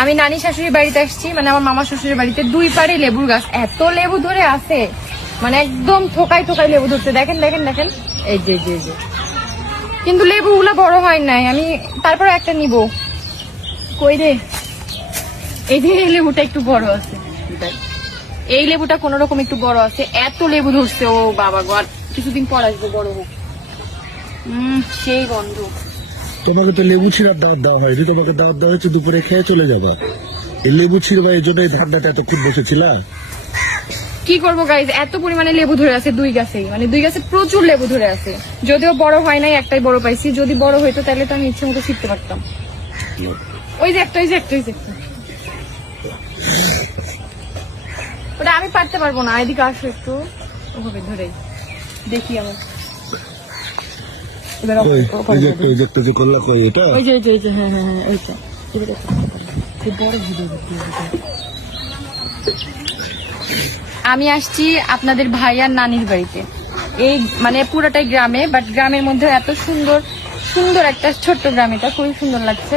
আমি নানি শাশুড়ির বাড়িতে আসছি, মানে আমার মামা শ্বশুরের বাড়িতে, দুই পাড়ে লেবুর গাছ, এত লেবু ধরে আছে, মানে একদম থোকায় থোকায় লেবু ধরছে। দেখেন দেখেন দেখেন, এই যে যে যে, কিন্তু লেবু গুলা বড় হয় নাই। আমি তারপর একটা নিব। কই রে, এই যে এই লেবুটা একটু বড় আছে, এই লেবুটা কোন রকম একটু বড় আছে, এত লেবু ধরছে। ও বাবা গো, আর কিছুদিন পর আসবে বড় হোক। সেই গন্ধ। তোমাকে তো লেবু ছিঁড়ার দাওয়াত দেওয়া হয়নি, তোমাকে দাওয়াত দেওয়া হয়েছে দুপুরে খেয়ে চলে যাবা। এই লেবু ছিঁড়বা এই জন্য এই ধান্দাতে এতক্ষণ বসেছিলা। কি করবো গাইজ, এত পরিমাণে লেবু ধরে আছে দুই গাছেই, মানে দুই গাছে প্রচুর লেবু ধরে আছে। যদিও বড় হয় নাই, একটাই বড় পাইছি। যদি বড় হইতো তাহলে তো আমি ইচ্ছে মতো ছিটতে পারতাম। ওই যে একটা, ওই যে একটা, ওই যে একটা। ওটা আমি পারতে পারবো না। এদিকে আসো একটু, ওভাবে ধরেই দেখি আমার। এবার এই যে একটা, এই যে একটা যে করলা, কই এটা? ওই যে ওই যে ওই যে, হ্যাঁ হ্যাঁ হ্যাঁ, ওইটা। এবার একটা খুব বড় ভিডিও করতে হবে। আমি আসছি আপনাদের ভাইয়ার নানির বাড়িতে। এই মানে পুরোটাই গ্রামে, বাট গ্রামের মধ্যে এত সুন্দর সুন্দর একটা ছোট্ট গ্রাম, এটা খুবই সুন্দর লাগছে।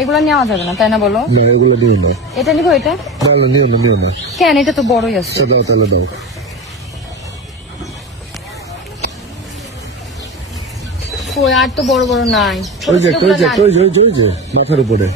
এগুলো নেওয়া যাবে না, তাই না বলো? না এগুলো নিও না। এটা নিবো, এটা না না নিও না, নিও না। কেন? এটা তো বড়ই আছে। আচ্ছা দাও, তাহলে দাও। কই, আর তো বড় বড় নাই। ওই যে ওই যে ওই যে ওই যে মাথার উপরে।